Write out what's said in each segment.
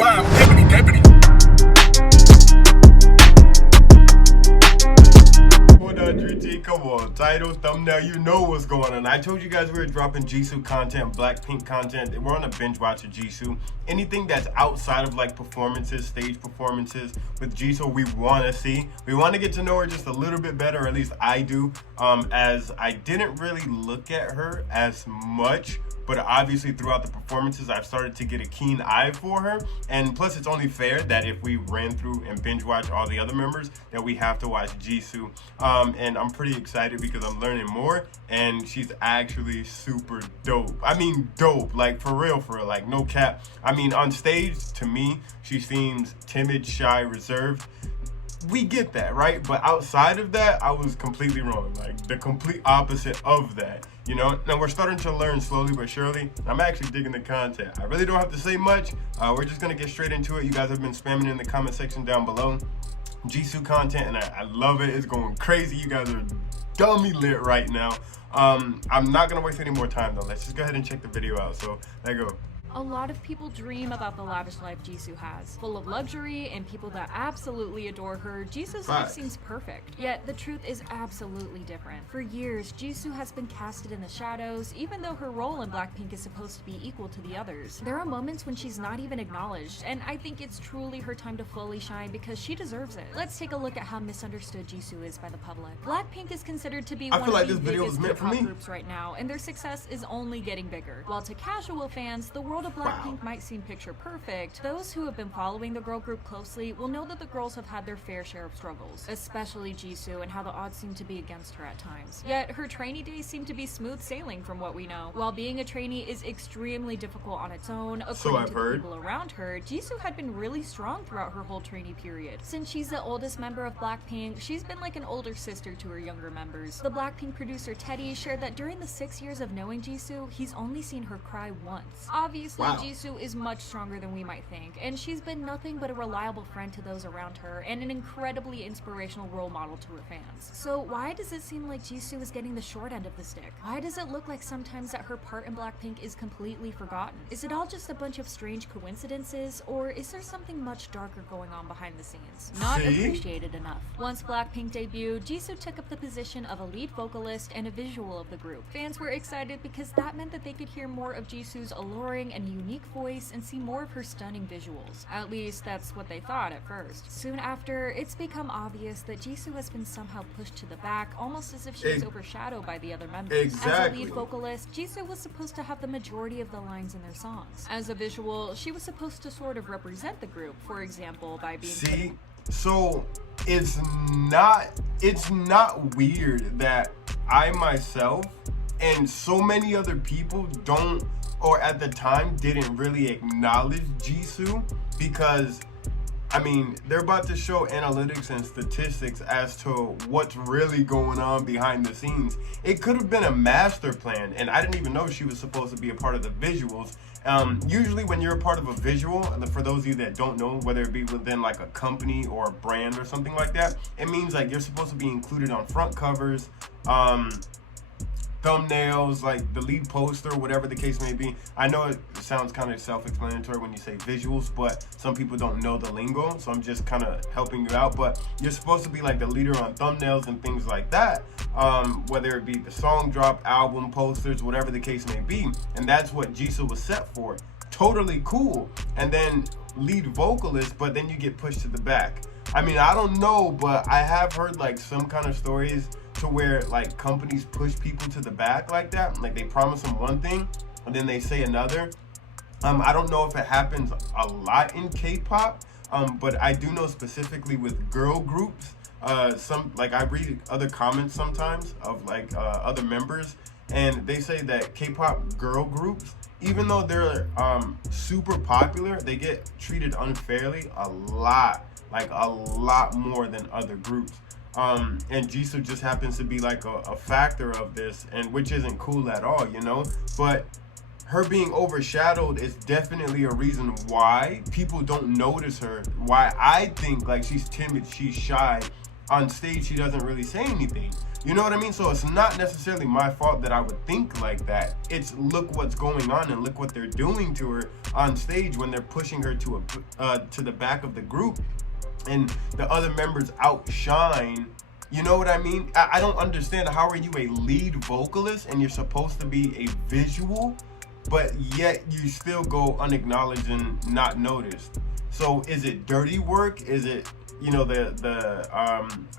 Wow, deputy, deputy. Hold on, DreamTeam, come on. Title, thumbnail, you know what's going on. I told you guys we were dropping Jisoo content, BLACKPINK content. We're on a binge watch of Jisoo. Anything that's outside of like performances, stage performances with Jisoo, we want to see. We want to get to know her just a little bit better, or at least I do, as I didn't really look at her as much. But obviously throughout the performances, I've started to get a keen eye for her. And plus, it's only fair that if we ran through and binge watch all the other members, that we have to watch Jisoo. And I'm pretty excited because I'm learning more. And she's actually super dope. I mean, dope. Like, for real, like, no cap. I mean, on stage, to me, she seems timid, shy, reserved. We get that, right? But outside of that, I was completely wrong. Like, the complete opposite of that, you know? Now, we're starting to learn slowly but surely. I'm actually digging the content. I really don't have to say much. We're just gonna get straight into it. You guys have been spamming in the comment section down below Jisoo content, and I love it. It's going crazy. You guys are dummy lit right now. I'm not gonna waste any more time, though. Let's just go ahead and check the video out. So, there you go. A lot of people dream about the lavish life Jisoo has. Full of luxury and people that absolutely adore her, Jisoo's life seems perfect. Yet the truth is absolutely different. For years, Jisoo has been casted in the shadows, even though her role in BLACKPINK is supposed to be equal to the others. There are moments when she's not even acknowledged, and I think it's truly her time to fully shine because she deserves it. Let's take a look at how misunderstood Jisoo is by the public. BLACKPINK is considered to be one of the biggest K-pop groups right now, and their success is only getting bigger. While to casual fans, the world of BLACKPINK might seem picture perfect, those who have been following the girl group closely will know that the girls have had their fair share of struggles, especially Jisoo and how the odds seem to be against her at times. Yet her trainee days seem to be smooth sailing from what we know. While being a trainee is extremely difficult on its own, according to the people around her, Jisoo had been really strong throughout her whole trainee period. Since she's the oldest member of BLACKPINK, she's been like an older sister to her younger members. The BLACKPINK producer Teddy shared that during the 6 years of knowing Jisoo, he's only seen her cry once. Obviously, Jisoo is much stronger than we might think, and she's been nothing but a reliable friend to those around her and an incredibly inspirational role model to her fans. So why does it seem like Jisoo is getting the short end of the stick? Why does it look like sometimes that her part in BLACKPINK is completely forgotten? Is it all just a bunch of strange coincidences, or is there something much darker going on behind the scenes? Not appreciated enough. Once BLACKPINK debuted, Jisoo took up the position of a lead vocalist and a visual of the group. Fans were excited because that meant that they could hear more of Jisoo's alluring and unique voice and see more of her stunning visuals. At least that's what they thought at first. Soon after, it's become obvious that Jisoo has been somehow pushed to the back, almost as if she was overshadowed by the other members. As a lead vocalist, Jisoo was supposed to have the majority of the lines in their songs. As a visual, she was supposed to sort of represent the group, for example, by being so it's not weird that I myself and so many other people don't, or at the time didn't really acknowledge Jisoo, because I mean, they're about to show analytics and statistics as to what's really going on behind the scenes. It could have been a master plan, and I didn't even know she was supposed to be a part of the visuals. Usually when you're a part of a visual, and for those of you that don't know, whether it be within like a company or a brand or something like that, it means like you're supposed to be included on front covers, thumbnails, like the lead poster, whatever the case may be. I know it sounds kind of self-explanatory when you say visuals, but some people don't know the lingo, so I'm just kind of helping you out. But you're supposed to be like the leader on thumbnails and things like that, whether it be the song drop, album posters, whatever the case may be. And that's what Jisoo was set for. Totally cool. And then lead vocalist, but then you get pushed to the back. I mean, I don't know, but I have heard like some kind of stories to where like companies push people to the back like that. Like they promise them one thing and then they say another. I don't know if it happens a lot in K-pop, but I do know specifically with girl groups, some like I read other comments sometimes of like other members, and they say that K-pop girl groups, even though they're super popular, they get treated unfairly a lot more than other groups. And Jisoo just happens to be like a factor of this, and which isn't cool at all, you know. But her being overshadowed is definitely a reason why people don't notice her, why I think like she's timid, she's shy. On stage she doesn't really say anything. You know what I mean? So it's not necessarily my fault that I would think like that. It's look what's going on and look what they're doing to her on stage when they're pushing her to the back of the group, and the other members outshine. You know what I mean? I don't understand. How are you a lead vocalist and you're supposed to be a visual, but yet you still go unacknowledged and not noticed? So is it dirty work? Is it, you know,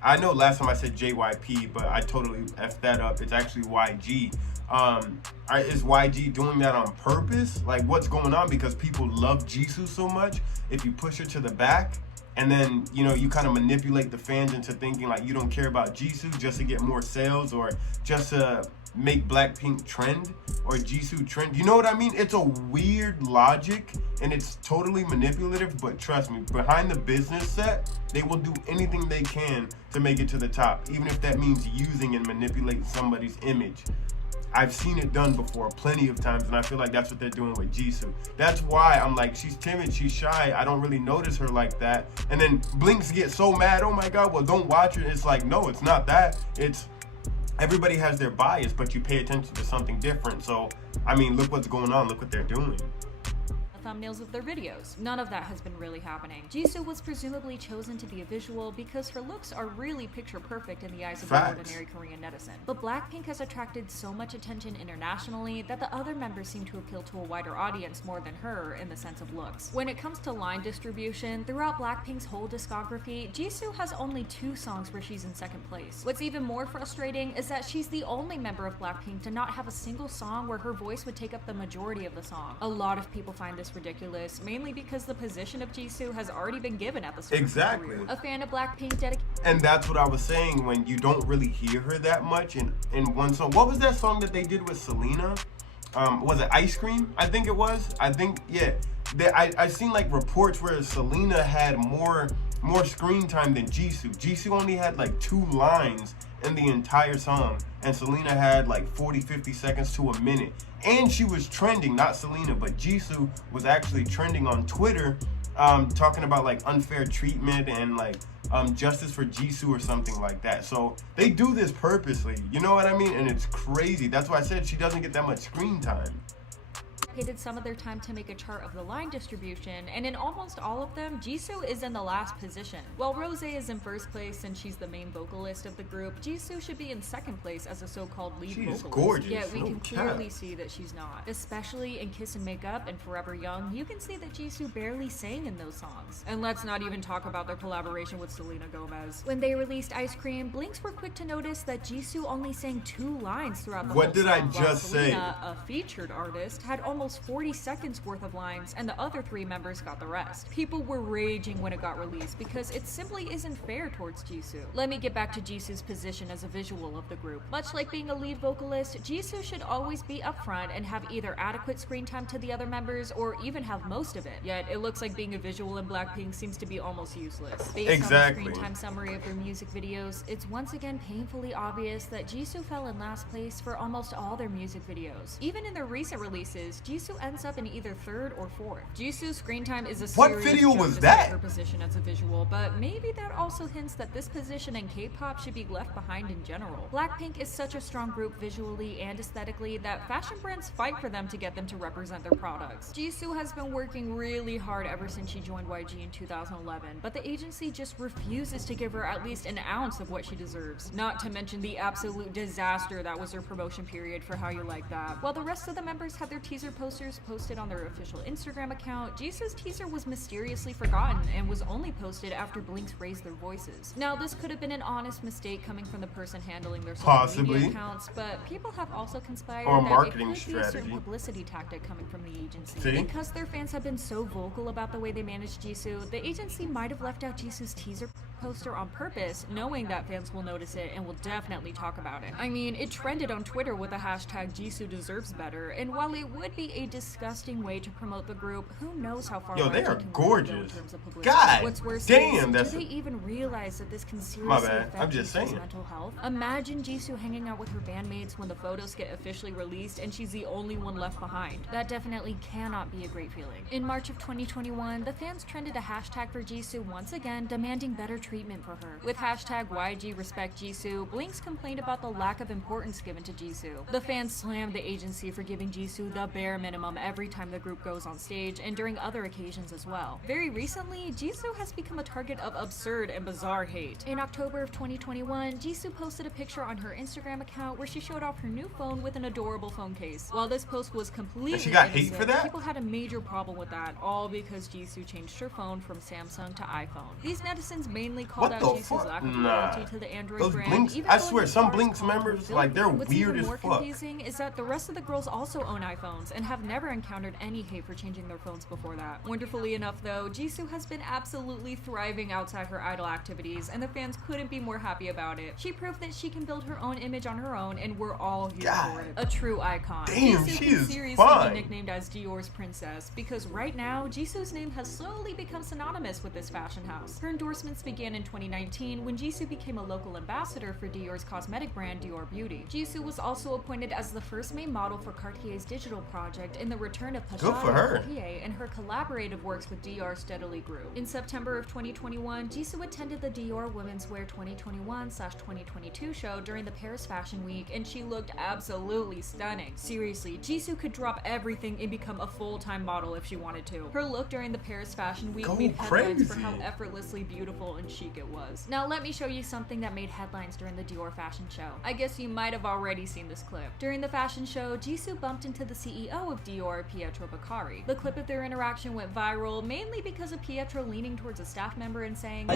I know last time I said JYP, but I totally effed that up. It's actually YG. Is YG doing that on purpose? Like, what's going on? Because people love Jisoo so much. If you push her to the back, and then, you know, you kind of manipulate the fans into thinking like you don't care about Jisoo just to get more sales, or just to make BLACKPINK trend, or Jisoo trend. You know what I mean? It's a weird logic, and it's totally manipulative, but trust me, behind the business set, they will do anything they can to make it to the top, even if that means using and manipulating somebody's image. I've seen it done before plenty of times, and I feel like that's what they're doing with Jisoo. That's why I'm like, she's timid, she's shy, I don't really notice her like that. And then Blinks get so mad, oh my god, well, don't watch her. It's like, no, it's not that. It's everybody has their bias, but you pay attention to something different. So, I mean, look what's going on, look what they're doing. Thumbnails of their videos. None of that has been really happening. Jisoo was presumably chosen to be a visual because her looks are really picture perfect in the eyes of the ordinary Korean netizen. But BLACKPINK has attracted so much attention internationally that the other members seem to appeal to a wider audience more than her in the sense of looks. When it comes to line distribution, throughout BLACKPINK's whole discography, Jisoo has only 2 songs where she's in second place. What's even more frustrating is that she's the only member of BLACKPINK to not have a single song where her voice would take up the majority of the song. A lot of people find this ridiculous, mainly because the position of Jisoo has already been given at the start of her career. A fan of BLACKPINK dedicated. And that's what I was saying, when you don't really hear her that much in one song. What was that song that they did with Selena? Was it Ice Cream? I think it was. I think, yeah. I've seen like reports where Selena had more screen time than Jisoo. Jisoo only had like 2 lines in the entire song, and Selena had like 40-50 seconds to a minute. And she was trending, not Selena, but Jisoo was actually trending on Twitter, talking about like unfair treatment and like justice for Jisoo or something like that. So they do this purposely, you know what I mean? And it's crazy. That's why I said she doesn't get that much screen time. Dedicated some of their time to make a chart of the line distribution, and in almost all of them, Jisoo is in the last position. While Rose is in first place and she's the main vocalist of the group, Jisoo should be in second place as a so-called lead vocalist. She's gorgeous. Yet we can clearly see that she's not. Especially in Kiss and Make Up and Forever Young, you can see that Jisoo barely sang in those songs. And let's not even talk about their collaboration with Selena Gomez. When they released Ice Cream, Blinks were quick to notice that Jisoo only sang 2 lines throughout the whole song. What did I just say? Selena, a featured artist, had almost 40 seconds worth of lines, and the other 3 members got the rest. People were raging when it got released because it simply isn't fair towards Jisoo. Let me get back to Jisoo's position as a visual of the group. Much like being a lead vocalist, Jisoo should always be up front and have either adequate screen time to the other members or even have most of it. Yet it looks like being a visual in BLACKPINK seems to be almost useless. Based on the screen time summary of their music videos, it's once again painfully obvious that Jisoo fell in last place for almost all their music videos. Even in their recent releases, Jisoo ends up in either 3rd or 4th. Jisoo's screen time is a serious What video was that? Her position as a visual, but maybe that also hints that this position in K-pop should be left behind in general. BLACKPINK is such a strong group visually and aesthetically that fashion brands fight for them to get them to represent their products. Jisoo has been working really hard ever since she joined YG in 2011, but the agency just refuses to give her at least an ounce of what she deserves. Not to mention the absolute disaster that was her promotion period for How You Like That. While the rest of the members had their teaser posters posted on their official Instagram account, Jisoo's teaser was mysteriously forgotten and was only posted after Blinks raised their voices. Now, this could have been an honest mistake coming from the person handling their social media accounts, but people have also conspired that it could be a certain publicity tactic coming from the agency. Because their fans have been so vocal about the way they managed Jisoo, the agency might have left out Jisoo's teaser poster on purpose, knowing that fans will notice it and will definitely talk about it. I mean, it trended on Twitter with the hashtag Jisoo deserves better, and while it would be a disgusting way to promote the group, who knows how far they are gorgeous. In terms of publicity. God What's worse damn, is, do they even realize that this can seriously affect Jisoo's mental health? Imagine Jisoo hanging out with her bandmates when the photos get officially released and she's the only one left behind. That definitely cannot be a great feeling. In March of 2021, the fans trended a hashtag for Jisoo once again, demanding better treatment treatment for her. With hashtag YG Respect Jisoo, Blinks complained about the lack of importance given to Jisoo. The fans slammed the agency for giving Jisoo the bare minimum every time the group goes on stage and during other occasions as well. Very recently, Jisoo has become a target of absurd and bizarre hate. In October of 2021, Jisoo posted a picture on her Instagram account where she showed off her new phone with an adorable phone case. While this post was completely she got innocent, hate for that? people had a major problem with that, all because Jisoo changed her phone from Samsung to iPhone. These netizens mainly called out Jisoo's lack of loyalty to the Android Those brand. Blinks, even I going swear, as some far as Blinks calling them members, villains. like, they're What's weird even as more fuck. confusing is that the rest of the girls also own iPhones and have never encountered any hate for changing their phones before that. Wonderfully enough though, Jisoo has been absolutely thriving outside her idol activities, and the fans couldn't be more happy about it. She proved that she can build her own image on her own, and we're all here for it. A true icon. Damn, Jisoo she can is seriously fine. be nicknamed as Dior's princess, because right now, Jisoo's name has slowly become synonymous with this fashion house. Her endorsements began in 2019 when Jisoo became a local ambassador for Dior's cosmetic brand Dior Beauty. Jisoo was also appointed as the first main model for Cartier's digital project, and the return of Good for her. Cartier and her collaborative works with Dior steadily grew. In September of 2021, Jisoo attended the Dior Women's Wear 2021/2022 show during the Paris Fashion Week, and she looked absolutely stunning. Seriously, Jisoo could drop everything and become a full-time model if she wanted to. Her look during the Paris Fashion Week made headlines for how effortlessly beautiful and chic it was. Now let me show you something that made headlines during the Dior fashion show. I guess you might have already seen this clip. During the fashion show, Jisoo bumped into the CEO of Dior, Pietro Beccari. The clip of their interaction went viral, mainly because of Pietro leaning towards a staff member and saying,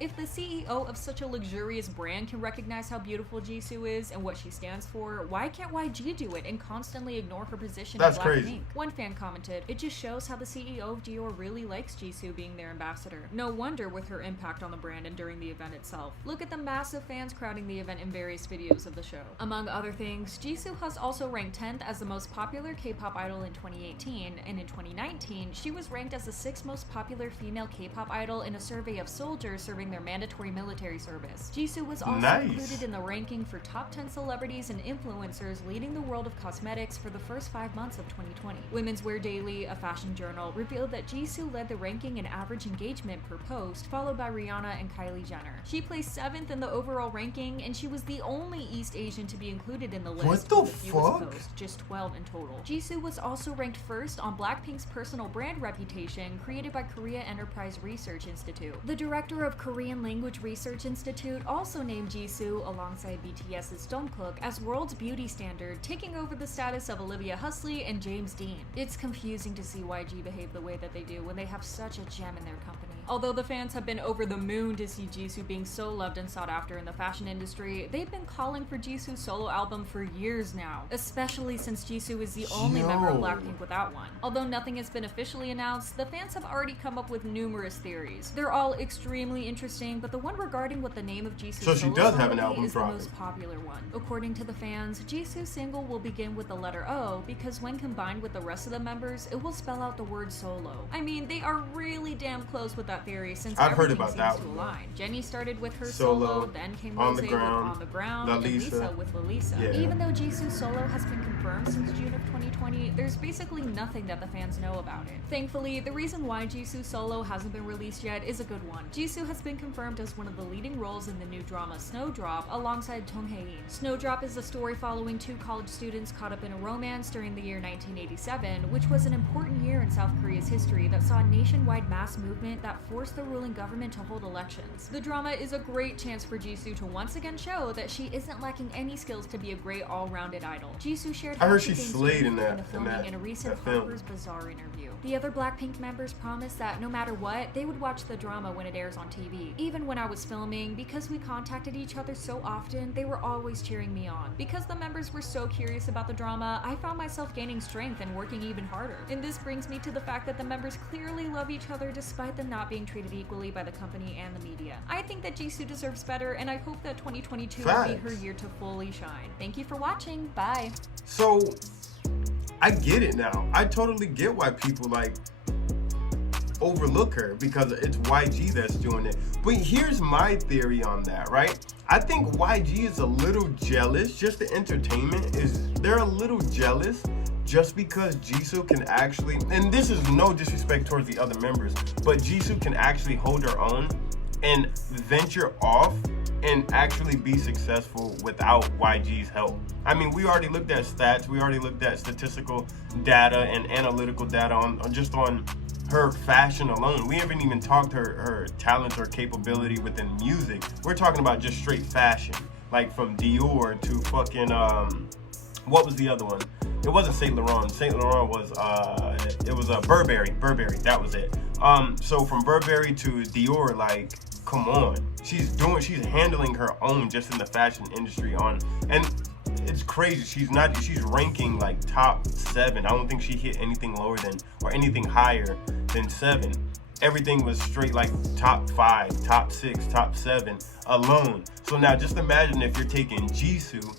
"If the CEO of such a luxurious brand can recognize how beautiful Jisoo is and what she stands for, why can't YG do it and constantly ignore her position in BLACKPINK?" One fan commented, "It just shows how the CEO of Dior really likes Jisoo being their ambassador. No wonder with her impact on the brand and during the event itself. Look at the massive fans crowding the event in various videos of the show." Among other things, Jisoo has also ranked 10th as the most popular K-pop idol in 2018, and in 2019, she was ranked as the 6th most popular female K-pop idol in a survey of soldiers serving their mandatory military service. Jisoo was also included in the ranking for top 10 celebrities and influencers leading the world of cosmetics for the first 5 months of 2020. Women's Wear Daily, a fashion journal, revealed that Jisoo led the ranking in average engagement per post, followed by Rihanna and Kylie Jenner. She placed 7th in the overall ranking, and she was the only East Asian to be included in the list. What the with the fewest fuck? posts, just 12 in total. Jisoo was also ranked first on BLACKPINK's personal brand reputation, created by Korea Enterprise Research Institute. The director of Korean Language Research Institute also named Jisoo, alongside BTS's Jungkook, as world's beauty standard, taking over the status of Olivia Hussey and James Dean. It's confusing to see YG behave the way that they do when they have such a gem in their company. Although the fans have been over the moon to see Jisoo being so loved and sought after in the fashion industry, they've been calling for Jisoo's solo album for years now, especially since Jisoo is the only member of BLACKPINK without one. Although nothing has been officially announced, the fans have already come up with numerous theories. They're all extremely interesting, but the one regarding what the name of Jisoo's solo song will be is the most popular one. According to the fans, Jisoo's single will begin with the letter O because when combined with the rest of the members, it will spell out the word solo. I mean, they are really damn close with that theory since I've heard everything about seems that to one. align. Jennie started with her solo, then came On Rosé the with Ground, On the Ground, and Lalisa. Lisa with Lalisa. Yeah. Even though Jisoo's solo has been confirmed since June of 2020, there's basically nothing that the fans know about it. Thankfully, the reason why Jisoo's solo hasn't been released yet is a good one. Jisoo has been confirmed as one of the leading roles in the new drama Snowdrop alongside Dong Hae-in. Snowdrop is a story following two college students caught up in a romance during the year 1987, which was an important year in South Korea's history that saw a nationwide mass movement that forced the ruling government to hold elections. The drama is a great chance for Jisoo to once again show that she isn't lacking any skills to be a great all-rounded idol. Jisoo shared I heard how she she gained slayed in strength that- the filming in a recent that film. Harper's Bazaar interview. The other BLACKPINK members promised that no matter what, they would watch the drama when it airs on TV. Even when I was filming, because we contacted each other so often, they were always cheering me on. Because the members were so curious about the drama, I found myself gaining strength and working even harder. And this brings me to the fact that the members clearly love each other despite them not being treated equally by the company and the media. I think that Jisoo deserves better, and I hope that 2022 will be her year to fully shine. Thank you for watching. Bye. So, I get it now. I totally get why people like overlook her because it's YG that's doing it. But here's my theory on that, right? I think YG is a little jealous. Just the entertainment is, they're a little jealous just because Jisoo can actually, and this is no disrespect towards the other members, but Jisoo can actually hold her own and venture off and actually be successful without YG's help. I mean, we already looked at stats, we already looked at statistical data and analytical data on just on her fashion alone. We haven't even talked her talent or capability within music. We're talking about just straight fashion, like from Dior to fucking what was the other one? It wasn't Saint Laurent. Saint Laurent was it was Burberry. That was it. So from Burberry to Dior, like, come on, she's handling her own just in the fashion industry and it's crazy. She's ranking like top 7. I don't think she hit anything lower than or anything higher than 7. Everything was straight like top 5, top 6, top 7 alone. So now just imagine if you're taking Jisoo,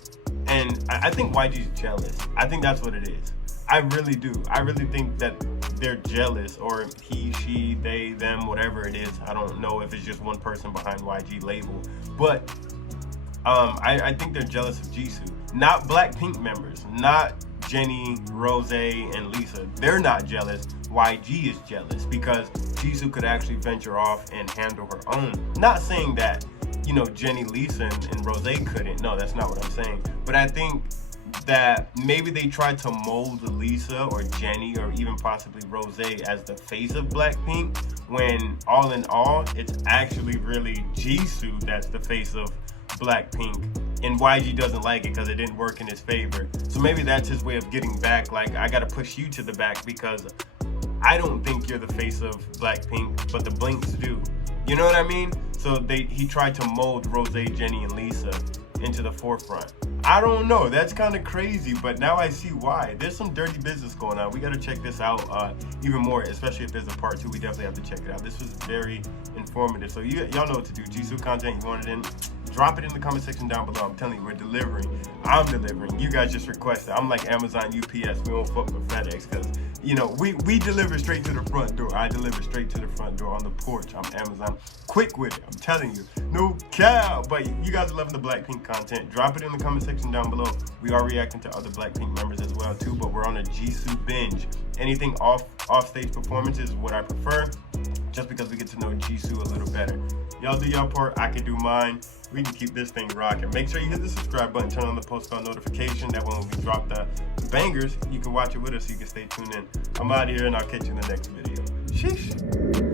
and I think YG's jealous. I think that's what it is. I really do. I really think that they're jealous, or he, she, they, them, whatever it is. I don't know if it's just one person behind YG label, but I think they're jealous of Jisoo. Not BLACKPINK members, not Jennie, Rose, and Lisa. They're not jealous. YG is jealous because Jisoo could actually venture off and handle her own. Not saying that, you know, Jennie, Lisa, and Rose couldn't. No, that's not what I'm saying. But I think that maybe they tried to mold Lisa or Jennie or even possibly Rose as the face of BLACKPINK, when all in all, it's actually really Jisoo that's the face of BLACKPINK, and YG doesn't like it because it didn't work in his favor. So maybe that's his way of getting back, like, I gotta push you to the back because I don't think you're the face of BLACKPINK, but the Blinks do. You know what I mean? So he tried to mold Rose, Jennie, and Lisa into the forefront. I don't know, that's kind of crazy, but now I see why. There's some dirty business going on. We got to check this out even more, especially if there's a part 2. We definitely have to check it out. This was very informative. So y'all know what to do. Jisoo content, you want it in, drop it in the comment section down below. I'm telling you, we're delivering. I'm delivering. You guys just request it. I'm like Amazon, UPS. We don't fuck with FedEx because, you know, we deliver straight to the front door. I deliver straight to the front door on the porch. I'm Amazon. Quick with it. I'm telling you. No cow. But you guys are loving the BLACKPINK content. Drop it in the comment section down below. We are reacting to other BLACKPINK members as well too, but we're on a Jisoo binge. Anything off stage performances is what I prefer, just because we get to know Jisoo a little better. Y'all do y'all part, I can do mine. We can keep this thing rocking. Make sure you hit the subscribe button, turn on the post bell notification. That when we drop the bangers, you can watch it with us so you can stay tuned in. I'm out of here and I'll catch you in the next video. Sheesh.